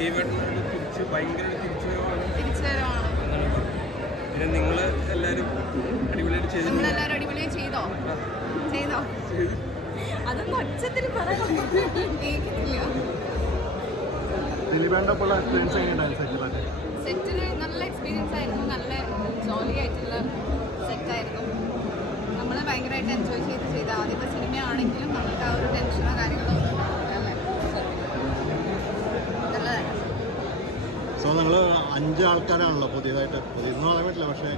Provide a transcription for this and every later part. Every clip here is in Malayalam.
തിരിച്ച് ഭയങ്കര തിരിച്ചുവരവാണ്. പിന്നെ നിങ്ങൾ എല്ലാവരും അടിപൊളിയായിട്ട് ചെയ്തു. നമ്മളെല്ലാവരും അടിപൊളിയായി ചെയ്തോ? അതൊന്നും ഒച്ചത്തിൽ പറയാൻ സെറ്റില് നല്ല എക്സ്പീരിയൻസ് ആയിരുന്നു. നല്ല ജോലി ആയിട്ടുള്ള സെറ്റായിരുന്നു. നമ്മൾ ഭയങ്കരമായിട്ട് എൻജോയ് ചെയ്ത ആദ്യത്തെ സിനിമയാണെങ്കിലും നമുക്ക് ആ ഒരു ടെൻഷനോ കാര്യങ്ങളോ ഒന്നും നല്ലതായിരുന്നു. സോ നിങ്ങൾ 5 ആൾക്കാരാണല്ലോ പുതിയതെന്ന് പറയാൻ പറ്റില്ല, പക്ഷേ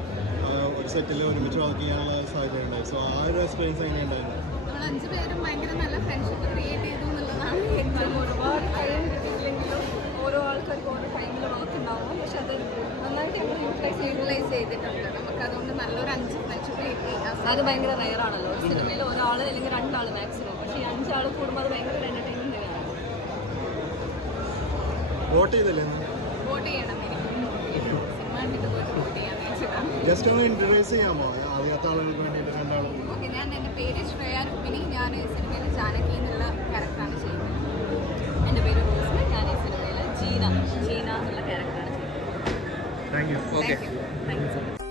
ഒരു സെറ്റിൽ ഒരുമിച്ച് വർക്ക് ചെയ്യാനുള്ള സാഹചര്യം ഉണ്ടായി. സോ ആ ഒരു എക്സ്പീരിയൻസ് എങ്ങനെയുണ്ടായിരുന്നു? നമ്മൾ 5 പേരും ഭയങ്കര നല്ല ഫ്രണ്ട്ഷിപ്പ് ക്രിയേറ്റ് ചെയ്തു എന്നുള്ളതാണ് ഏറ്റവും. ഒരുപാട് ടൈം കിട്ടിയില്ലെങ്കിലും ഓരോ ആൾക്കാർക്ക് ഓരോ ടൈമിൽ വർക്ക് ഉണ്ടാവും. പക്ഷെ അത് നന്നായിട്ട് ഞങ്ങൾ യൂട്ടിലൈസ് ചെയ്തിട്ടുണ്ട്. നമുക്കതുകൊണ്ട് നല്ലൊരു 5 ഫ്രണ്ട്ഷിപ്പ് കിട്ടി. അത് ഭയങ്കര റെയറാണല്ലോ സിനിമയിൽ ഒരാൾ അല്ലെങ്കിൽ 2 ആൾ മാക്സിമം. പക്ഷേ ഈ 5 ആൾ കൂടുമ്പോൾ അത് ഭയങ്കര എൻ്റർടൈൻമെൻ്റ് തന്നെയാണ്. വോട്ട് ചെയ്തല്ലേ? വോട്ട് ചെയ്യണം. സിനിമ കണ്ടിട്ട് പോയിട്ട് വോട്ട് ചെയ്യാൻ വെച്ചതാണ്. ജസ്റ്റ് ഒന്ന് ഇൻട്രൊഡ്യൂസ് ചെയ്യാമോ അറിയാത്ത ആളുകൾക്ക് വേണ്ടിയിട്ട് 2 ആളും? ഓക്കെ, എൻ്റെ പേര് ശ്രേയ രുക്മിണി. ഞാൻ ഈ സിനിമയിൽ ജാനകി എന്നുള്ള ക്യാരക്ടറാണ് ചെയ്യുന്നത്. എൻ്റെ പേര് റോസ്മി. ഞാൻ ഈ സിനിമയിൽ ജീന എന്നുള്ള ക്യാരക്ടറാണ് ചെയ്യുന്നത്. Thank you. Okay. Thank you so much.